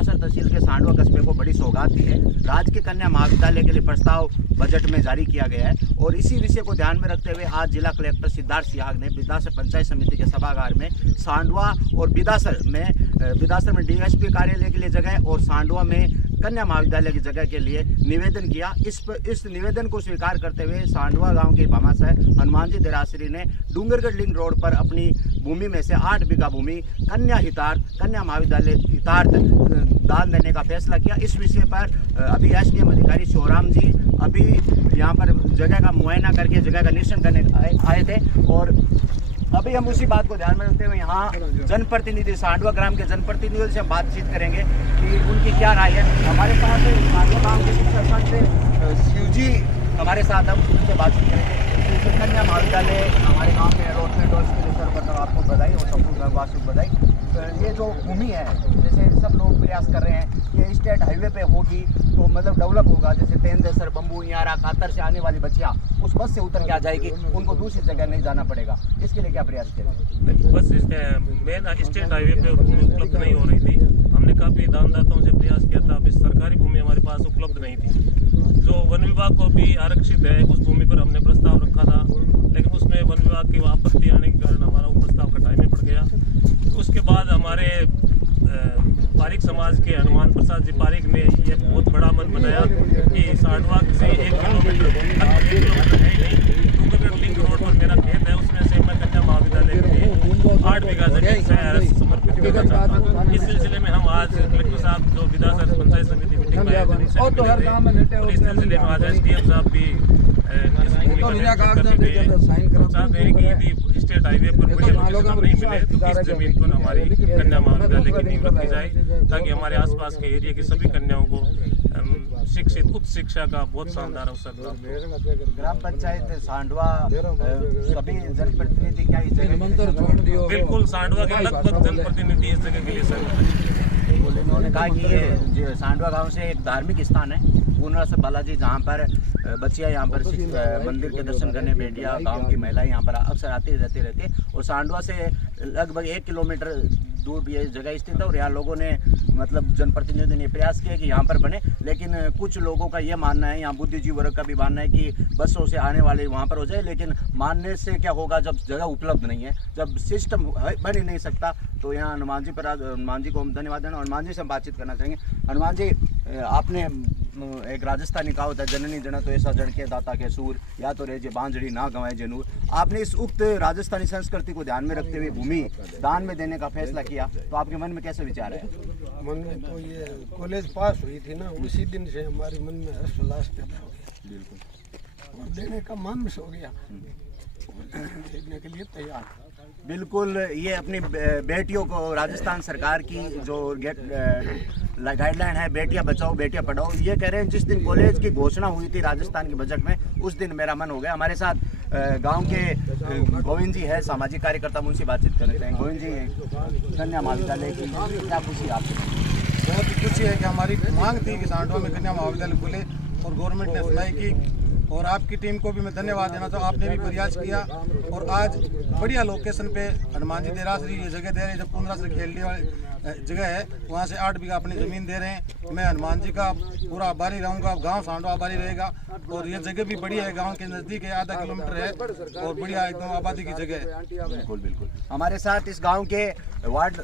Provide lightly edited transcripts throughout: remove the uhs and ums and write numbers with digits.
बिदासर तहसील के सांडवा कस्बे को बड़ी सौगात दी है। राजकीय कन्या महाविद्यालय के लिए प्रस्ताव बजट में जारी किया गया है और इसी विषय को ध्यान में रखते हुए आज जिला कलेक्टर सिद्धार्थ सिहाग ने बिदासर पंचायत समिति के सभागार में सांडवा और बिदासर में डीएसपी कार्यालय के लिए जगह और सांडवा में कन्या महाविद्यालय की जगह के लिए निवेदन किया। इस निवेदन को स्वीकार करते हुए सांडवा गांव के भामाशाह हनुमान जी देरासरी ने डूंगरगढ़ लिंक रोड पर अपनी भूमि में से 8 बीघा भूमि कन्या महाविद्यालय हितार्थ दान देने का फैसला किया। इस विषय पर अभी एसडीएम अधिकारी शिवराम जी अभी यहाँ पर जगह का मुआयना करके जगह का निरीक्षण करने आए थे और अभी हम उसी बात को ध्यान में रखते हुए यहाँ जनप्रतिनिधि सांडवा ग्राम के जनप्रतिनिधियों से हम बातचीत करेंगे कि उनकी क्या राय है। हमारे साथ सांडवा गांव के सरपंच शिवजी हमारे साथ, हम उनसे बातचीत करेंगे। कन्या महाविद्यालय हमारे गांव में अलॉटमेंट और इसके लिए सर्वप्रथम आपको बधाई और संपूर्ण ग्रामवासियों को बधाई। ये जो भूमि है, जैसे सब लोग प्रयास कर रहे हैं कि स्टेट हाईवे पे होगी तो मतलब डेवलप होगा, जैसे तेंदेसर, बम्बू, यारा, कातर से आने वाली बच्चियाँ उस बस से उतर के आ जाएगी, उनको दूसरी जगह नहीं जाना पड़ेगा। इसके लिए क्या प्रयास किया? बस मेन स्टेट हाईवे पे भूमि उपलब्ध नहीं हो रही थी। हमने काफ़ी दानदाताओं से प्रयास किया था, अभी सरकारी भूमि हमारे पास उपलब्ध नहीं थी। जो वन विभाग को भी आरक्षित है उस भूमि पर हमने प्रस्ताव रखा था, लेकिन उसमें वन विभाग की आपत्ति आने के कारण हमारा वो प्रस्ताव कटाई में पड़ गया। उसके बाद हमारे पारिक समाज के हनुमान प्रसाद जी पारिक ने ये बहुत बड़ा मन बनाया कि सांडवा से 1 किलोमीटर है ही नहीं, डूंगरगढ़ लिंक रोड पर मेरा खेत है, उसमें से मैं कन्या महाविद्यालय के लिए 8 बीघा जमीन समर्पित करना चाहता हूँ। इस सिलसिले में हम आज कलेक्टर साहब जो बिदासर पंचायत समिति मीटिंग में और इस सिलसिले में आज एसडीएम साहब भी चाहते हैं कि यदि स्टेट हाईवे पर बड़ी लोकेशन नहीं मिले तो इस जमीन पर हमारी कन्या महाविद्यालय की नींव रखी जाए, ताकि हमारे आसपास के एरिया की सभी कन्याओं को शिक्षित उच्च शिक्षा का बहुत शानदार अवसर प्राप्त हो। ग्राम पंचायत सांडवा सभी जनप्रतिनिधि क्या इस जगह? बिल्कुल, सांडवा के लगभग जनप्रतिनिधि इस जगह के लिए सहमत है। उन्होंने कहा कि ये सांडवा गांव से एक धार्मिक स्थान है पूर्णा से बालाजी, जहाँ पर बच्चियाँ यहाँ पर मंदिर के दर्शन करने, बेटियाँ, गांव की महिलाएं यहाँ पर अक्सर आती रहती और सांडवा से लगभग 1 किलोमीटर दूर भी ये जगह स्थित है और यहाँ लोगों ने मतलब जनप्रतिनिधियों ने प्रयास किया कि यहाँ पर बने, लेकिन कुछ लोगों का ये मानना है, यहाँ बुद्धिजीवी वर्ग का भी मानना है कि बसों से आने वाले वहाँ पर हो जाए, लेकिन मानने से क्या होगा जब जगह उपलब्ध नहीं है, जब सिस्टम बन ही नहीं सकता। तो यहाँ हनुमान जी को हम धन्यवाद देना। हनुमान जी से हम बातचीत करना चाहेंगे। हनुमान जी, आपने एक राजस्थानी कहावत है, जननी जन तो ऐसा जन के दाता के सूर, या तो रेजे बांझड़ी ना गंवाए जे नूर। आपने इस उक्त राजस्थानी संस्कृति को ध्यान में रखते हुए भूमि दान में देने का फैसला किया, तो आपके मन में कैसे विचार है? मन में तो ये कॉलेज पास हुई थी ना, उसी दिन से हमारे मन में हर्षोल्लास पैदा हो गया। बिल्कुल, और देने का मन हो गया, देने के लिए तैयार। बिल्कुल, ये अपनी बेटियों को राजस्थान सरकार की जो गाइडलाइन है, बेटियां बचाओ बेटियां पढ़ाओ, ये कह रहे हैं जिस दिन कॉलेज की घोषणा हुई थी राजस्थान के बजट में, उस दिन मेरा मन हो गया। हमारे साथ गांव के गोविंद जी है, सामाजिक कार्यकर्ता, उनसे बातचीत करते हैं। गोविंद जी, कन्या महाविद्यालय की क्या खुशी आपको? बहुत खुशी है कि हमारी मांग थी कि सांडवा में कन्या महाविद्यालय खुले और गवर्नमेंट ने सुनाई की, और आपकी टीम को भी मैं धन्यवाद देना चाहूँ, आपने भी प्रयास किया और आज बढ़िया लोकेशन पे हनुमान जी देरासरी ये जगह दे रहे हैं, जब 15 से खेलने वाली जगह है, वहाँ से 8 बीघा अपनी ज़मीन दे रहे हैं। मैं हनुमान जी का पूरा आभारी रहूँगा, गांव सांडवा आभारी रहेगा, और ये जगह भी बढ़िया है, गांव के नज़दीक है, आधा किलोमीटर है और बढ़िया एकदम आबादी की जगह है। बिल्कुल बिल्कुल। हमारे साथ इस गाँव के वार्ड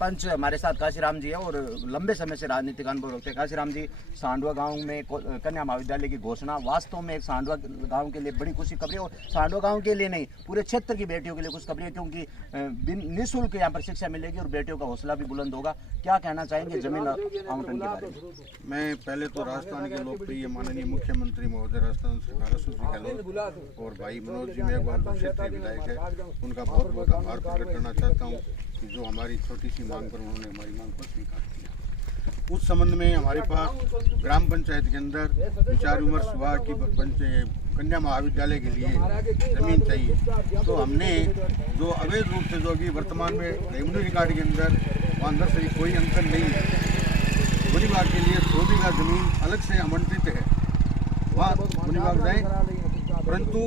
पंच हमारे साथ काशीराम जी है और लंबे समय से राजनीतिक अनुभव रखते हैं। काशीराम जी, सांडवा गाँव में कन्या महाविद्यालय की घोषणा वास्तव में एक सांडवा गाँव के लिए बड़ी खुशी खबर है, और सांडवा गाँव के लिए नहीं, पूरे क्षेत्र की बेटियों के लिए खुश खबर है, क्योंकि निःशुल्क यहाँ पर शिक्षा मिलेगी और बेटियों का हौसला भी बुलंद होगा। क्या कहना चाहेंगे जमीन आवंटन के बारे में? मैं पहले तो राजस्थान के लोकप्रिय माननीय मुख्यमंत्री महोदय राजस्थान सरकार अशोक गहलोत और भाई मनोज जी मेघवाल जो क्षेत्रीय विधायक है, उनका बहुत बहुत आभार प्रकट करना चाहता हूँ कि जो हमारी छोटी सी मांग पर उन्होंने हमारी मांग को स्वीकार किया। उस संबंध में हमारे पास ग्राम पंचायत के अंदर विचार विमर्श हुआ कि कन्या महाविद्यालय के लिए ज़मीन चाहिए, तो हमने जो अवैध रूप से जो अभी वर्तमान में रेवेन्यू रिकॉर्ड के अंदर वहाँ अंदर से कोई अंतर नहीं है, वन विभाग के लिए 100 बीघा जमीन अलग से आमंत्रित है, वहाँ वन विभाग जाए, परंतु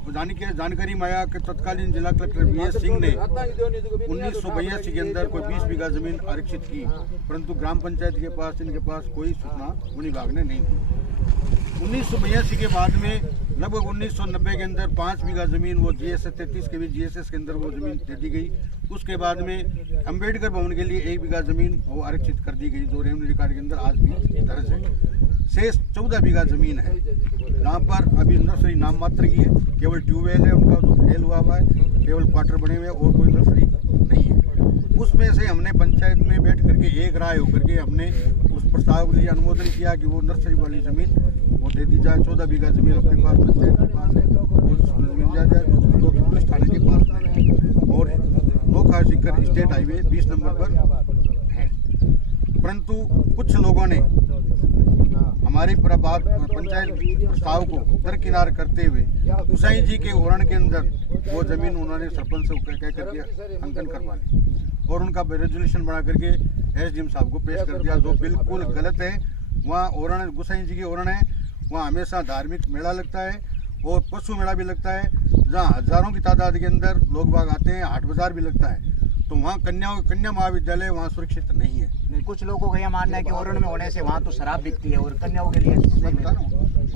जानकारी में आया कि तत्कालीन जिला कलेक्टर VS सिंह ने 1982 के अंदर कोई 20 बीघा जमीन आरक्षित की, परंतु ग्राम पंचायत के पास इनके पास कोई सूचना वन विभाग ने नहीं दी। 1982 के बाद में लगभग 1990 के अंदर 5 बीघा जमीन वो GSS 33 के भी GSS के अंदर वो जमीन दे दी गई। उसके बाद में अंबेडकर भवन के लिए 1 बीघा जमीन वो आरक्षित कर दी गई, जो रेवेन्यू रिकॉर्ड के अंदर आज भी दर्ज है। शेष 14 बीघा जमीन है जहाँ पर अभी नर्सरी नाम मात्र की है, केवल ट्यूबवेल है उनका जो फेल हुआ है, केवल क्वार्टर बने हुए और कोई नर्सरी नहीं है। उसमें से हमने पंचायत में बैठ करके एक राय होकर के हमने उस प्रस्ताव के लिए अनुमोदन किया कि वो नर्सरी वाली जमीन वो दे दी जाए। 14 बीघा जमीन अपने पास पंचायत के पास है, वो जमीन दिया जाए जो कि पुलिस थाने के पास है और Nokha Sikar state highway 20 number पर है। परंतु कुछ लोगों ने हमारी पंचायत प्रस्ताव को दरकिनार करते हुए गुसाई जी के ओरण के अंदर वो जमीन उन्होंने सरपंच से कह करके अंकन करवा ली और उनका रेजोल्यूशन बना करके SDM साहब को पेश कर दिया, जो बिल्कुल गलत है। वहाँ ओरण गुसाई जी की ओरण है, वहाँ हमेशा धार्मिक मेला लगता है और पशु मेला भी लगता है, जहाँ हजारों की तादाद के अंदर लोग बाग आते हैं, हाट बाजार भी लगता है। तो वहाँ कन्या महाविद्यालय वहाँ सुरक्षित नहीं है। नहीं, कुछ लोगों का यह मानना है कि ओरण में होने से वहाँ तो शराब बिकती है और कन्याओं के लिए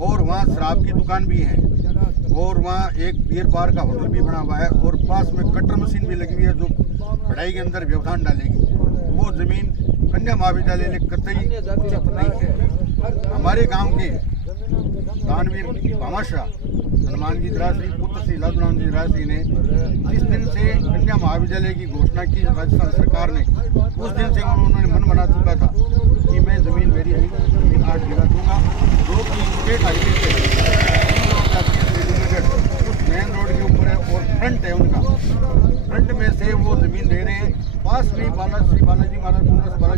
और वहाँ शराब की दुकान भी है और वहाँ एक बियर बार का होटल भी बना हुआ है और पास में कटर मशीन भी लगी हुई है जो पढ़ाई के अंदर व्यवधान डालेगी। वो जमीन कन्या महाविद्यालय ने कतई उचित नहीं है। हमारे गांव के दानवीर भामाशाह हनुमान जी दरासरी पुत्र श्री लालराम जी दरासरी ने जिस दिन से कन्या महाविद्यालय की घोषणा की राजस्थान सरकार ने, उस दिन से उन्होंने मन बना चुका था कि मैं जमीन मेरी जमीन 8 बीघा दूंगा, जो कि स्टेट हाईवे से उस मेन रोड के ऊपर है और फ्रंट है उनका। फ्रंट में से वो जमीन दे रहे हैं। पास में श्री बालाजी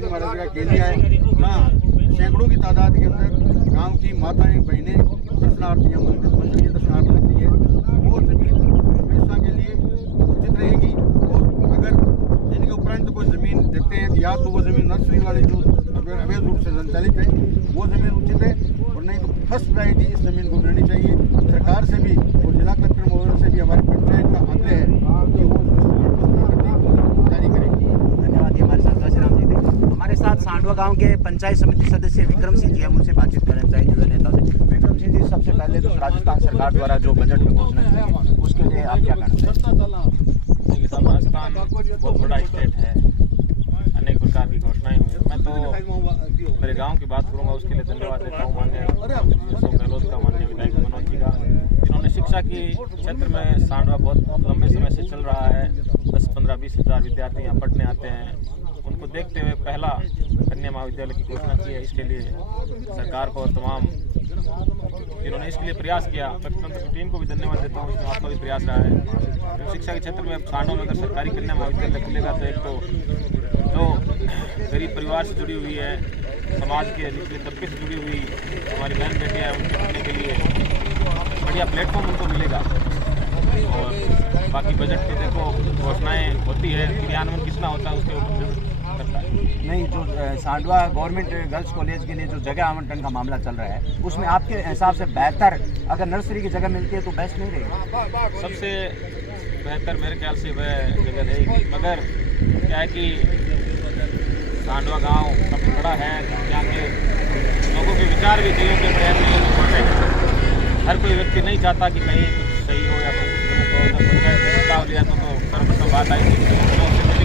महाराज का केलिया है, जहाँ सैकड़ों की तादाद के अंदर गांव की माताएं बहनें दर्शनार्थियाँ मंदिर की दर्शनार्थी रहती है। वो जमीन हमेशा के लिए उचित रहेगी और अगर इनके उपरांत कोई ज़मीन देखते हैं या तो वो ज़मीन नर्सरी वाली जो अवैध रूप से संचालित है वो ज़मीन उचित है और नहीं तो फर्स्ट प्रायोरिटी इस ज़मीन को मिलनी चाहिए। सरकार से भी और जिला कलेक्टर महोदय से भी हमारी पंचायत का आग्रह है कि वो जारी करेगी। धन्यवाद। हमारे साथ दशराम जी थे। हमारे साथ सांडवा गांव के पंचायत समिति सदस्य विक्रम सिंह जी हम उनसे बातचीत करना चाहिए युवा नेता से। विक्रम सिंह जी, सबसे पहले तो राजस्थान सरकार द्वारा जो बजट में घोषणा की है उसके लिए आप क्या कहना चाहते हैं? राजस्थान बहुत बड़ा स्टेट है, अनेक प्रकार की घोषणाएं हुई। मैं तो मेरे गांव की बात करूंगा, उसके लिए धन्यवाद देता हूं माननीय अशोक गहलोत का, माननीय विधायक मनोज जी का, जिन्होंने शिक्षा की क्षेत्र में सांडवा बहुत लंबे समय से चल रहा है। 10, 15, 20 हज़ार विद्यार्थी यहाँ पढ़ने आते हैं। उनको देखते हुए पहला कन्या महाविद्यालय की घोषणा की है। इसके लिए सरकार को और तमाम जिन्होंने इसके लिए प्रयास किया, तंत्र टीम को भी धन्यवाद देता हूँ। इसमें आपका भी प्रयास रहा है। शिक्षा के क्षेत्र में सांडवा में अगर सरकारी कन्या महाविद्यालय खुलेगा तो एक तो जो गरीब परिवार से जुड़ी हुई है, समाज के निचले तबके से जुड़ी हुई हमारी बहन बेटियाँ हैं, उनके पढ़ने के लिए बढ़िया प्लेटफॉर्म उनको मिलेगा। और बाकी बजट के देखो घोषणाएँ होती है, क्रियान्वयन कितना होता है उसके ऊपर करता है। नहीं, जो सांडवा गवर्नमेंट गर्ल्स कॉलेज के लिए जो जगह आवंटन का मामला चल रहा है उसमें आपके हिसाब से बेहतर अगर नर्सरी की जगह मिलती है तो बेस्ट नहीं रहेगी? सबसे बेहतर मेरे ख्याल से वह जगह रहेगी, मगर क्या है कि सांडवा गांव काफ़ी बड़ा है, यहाँ के लोगों के विचार भी कईयों के बड़े हर कोई व्यक्ति नहीं चाहता कि कहीं कुछ सही हो या कहीं कुछ गलत हो। पंचायत में प्रस्ताव लिया तो सर्वप्रथम बात आई थी,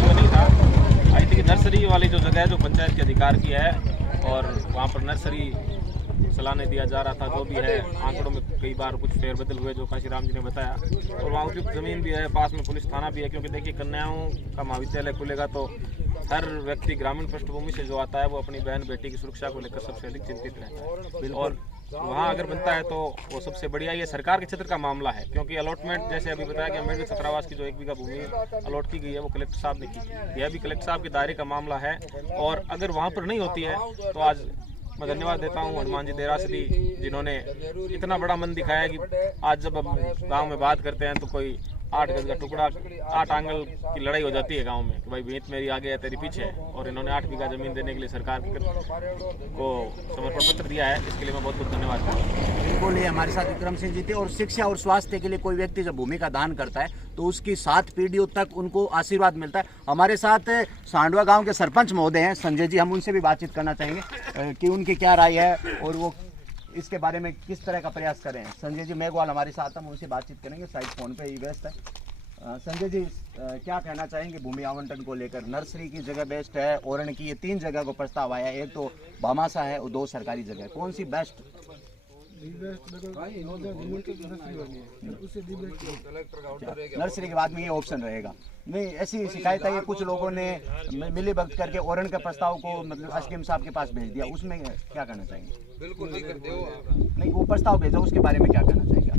तो नहीं था, आई थी कि नर्सरी वाली जो जगह है जो पंचायत के अधिकार की है और वहाँ पर नर्सरी चलाने दिया जा रहा था। जो भी है आंकड़ों में कई बार कुछ फेरबदल हुए जो काशीराम जी ने बताया, और वहाँ उपयुक्त ज़मीन भी है, पास में पुलिस थाना भी है। क्योंकि देखिए कन्याओं का महाविद्यालय खुलेगा तो हर व्यक्ति ग्रामीण पृष्ठभूमि से जो आता है वो अपनी बहन बेटी की सुरक्षा को लेकर सबसे अधिक चिंतित रहता है। और वहाँ अगर बनता है तो वो सबसे बढ़िया। ये सरकार के क्षेत्र का मामला है, क्योंकि अलॉटमेंट जैसे अभी बताया कि अम्बेडकर छात्रावास की जो 1 बीघा भूमि अलॉट की गई है वो कलेक्टर साहब ने की। यह भी कलेक्टर साहब के दायरे का मामला है, और अगर वहाँ पर नहीं होती है तो आज मैं धन्यवाद देता हूँ हनुमान जी देरासरी, जिन्होंने इतना बड़ा मन दिखाया कि आज जब हम गाँव में बात करते हैं तो कोई 8 गज का टुकड़ा 8 आंगल की लड़ाई हो जाती है गांव में कि भाई भीत मेरी आगे है तेरी पीछे है, और इन्होंने 8 बीघा जमीन देने के लिए सरकार को समर्पण पत्र दिया है। इसके लिए मैं बहुत बहुत धन्यवाद करता हूँ। लिए हमारे साथ विक्रम सिंह जी थे। और शिक्षा और स्वास्थ्य के लिए कोई व्यक्ति जब भूमि का दान करता है तो उसकी 7 पीढ़ियों तक उनको आशीर्वाद मिलता है। हमारे साथ सांडवा गांव के सरपंच महोदय हैं संजय जी, हम उनसे भी बातचीत करना चाहेंगे कि उनकी क्या राय है और वो इसके बारे में किस तरह का प्रयास करें। संजय जी मेघवाल हमारे साथ, हम उनसे बातचीत करेंगे, शायद फोन पे ही व्यस्त है। संजय जी क्या कहना चाहेंगे भूमि आवंटन को लेकर? नर्सरी की जगह बेस्ट है, ओरण की, ये 3 जगह को प्रस्ताव आया है, एक तो भामाशाह है और 2 सरकारी जगह, कौन सी बेस्ट? नर्सरी के बाद में ये ऑप्शन रहेगा। नहीं, ऐसी शिकायत है, कुछ लोगों ने मिली भगत करके ओरण के प्रस्ताव को मतलब अस्कीम साहब के पास भेज दिया, उसमें क्या कहना चाहेंगे? बिल्कुल नहीं करते हो। नहीं, वो प्रस्ताव भेजा, उसके बारे में क्या कहना चाहेंगे आप?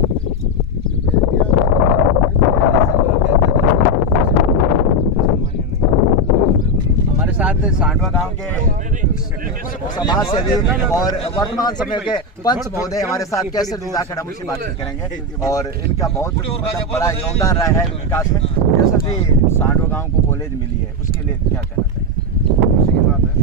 हमारे साथ सांडवा गांव के समाज सेवी और वर्तमान समय के पंच महोदय हमारे साथ कैसे जाकर हम उससे बातचीत करेंगे और इनका बहुत मतलब बड़ा योगदान रहा है विकास में। जैसे जी सांडवा गांव को कॉलेज मिली है, उसके लिए क्या कहना चाहिए? उसी की बात है।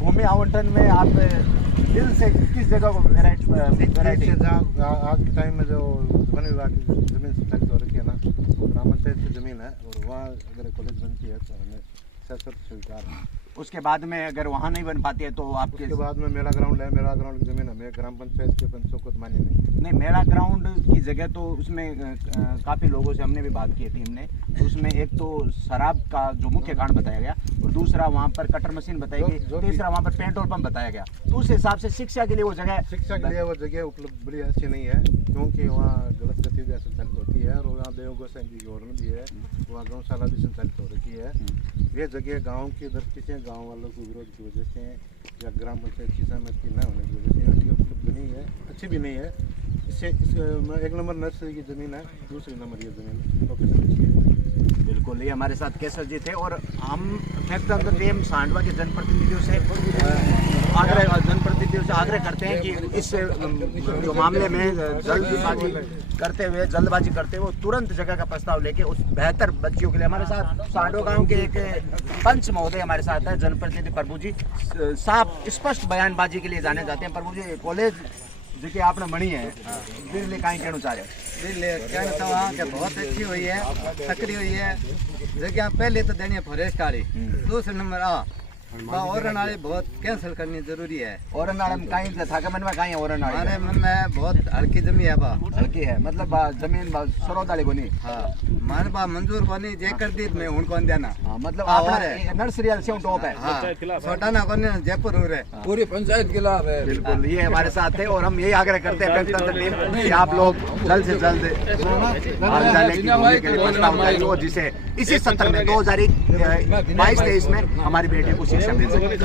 भूमि आवंटन में आप दिल से किस जगह को वैरायटी आज के टाइम में जो वन विभाग की जमीन संचालित हो रखी है ना, ग्राम पंचायत की जमीन है और वहाँ अगर कॉलेज बनती है तो हमें सशक्त स्वीकार है। उसके बाद में अगर वहाँ नहीं बन पाती है तो आपके उसके बाद में मेला ग्राउंड है, मेला ग्राउंड की जमीन हमें ग्राम पंचायत के पंचों को मान्य नहीं। मेला ग्राउंड की जगह तो उसमें काफ़ी लोगों से हमने भी बात की थी हमने, तो उसमें एक तो शराब का जो मुख्य कारण बताया गया और दूसरा वहाँ पर कटर मशीन बताई गई, तीसरा वहाँ पर पेट्रोल पंप बताया गया। तो उस हिसाब से शिक्षा के लिए वो जगह वो जगह उपलब्ध बड़ी अच्छी नहीं है, क्योंकि वहाँ गलत गतिविधियाँ संचालित होती है और वहाँ देव गोसाई जी की ओरण भी है, वहाँ गौशाला भी संचालित हो रखी है। ये जगह गाँव की दृष्टि से, गाँव वालों के विरोध की वजह से या ग्राम पंचायत की सहमति न होने की वजह से ये उपलब्ध नहीं है, अच्छी भी नहीं है। इससे एक नंबर नर्सरी की ज़मीन है, दूसरी नंबर ये ज़मीन लोकेशन अच्छी है। बिल्कुल, ये हमारे साथ केसर जी थे और हम फैक्ट सांडवा के जनप्रतिनिधियों से आग्रह करते हैं कि इस जो मामले में जल्दबाजी करते हुए तुरंत जगह का प्रस्ताव लेके उस बेहतर बच्चियों के लिए। हमारे साथ सांडवा गांव के एक पंच महोदय हमारे साथ है, जनप्रतिनिधि प्रभु जी, साफ स्पष्ट बयानबाजी के लिए जाने जाते हैं। प्रभु जी, कॉलेज जो कि आपने मणी है दिल्ली कहीं कहना चाह रहे? कहना चाहूँ कि बहुत अच्छी हुई है, सक्रिय हुई है जगह। पहले तो देनी है फॉरेस्ट वाली, दूसरे नंबर औरन वाली बहुत कैंसिल करनी जरूरी है। औरन वाले में कहीं था के मन में कहीं औरन वाले हमारे मन में बहुत हल्की जमीन है, हल्की है मतलब जमीन सरोद वाली को नहीं। हाँ, हमारे पास मंजूर को नहीं, जे कर दी मैं उन कौन देना। हाँ, मतलब आप नर्सरी से टॉप है। हाँ, छोटा ना कौन जयपुर हो रहे पूरी पंचायत खिलाफ है। बिल्कुल, ये हमारे साथ है और हम यही आग्रह करते हैं कि आप लोग जल्द से जल्द जिसे इसी सत्र में 2022-23 में हमारी बेटी को शिक्षा मिल सके।